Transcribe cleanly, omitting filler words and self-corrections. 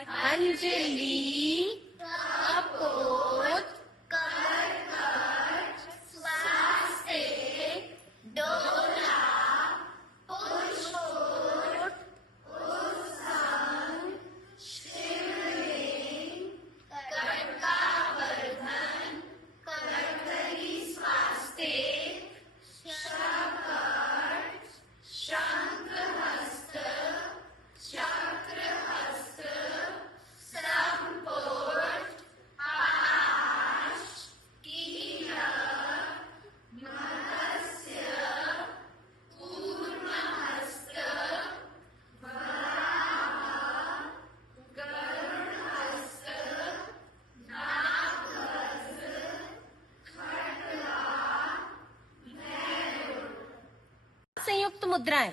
अंजली, कपोत, कर्कट, स्वास्तिक, डोला, पुष्पोट, उत्संग, शिवलिंग, कटकावर्धन, कर्करी स्वास्तिक, शकट, शंखहस्त, चक्रहस्त, संपुट, पाश, कीलक, महस्य, कूर्महस्त, वराह, गरुड़हस्त, नागहस्त, खड़गा, भैरव। संयुक्त मुद्राएं।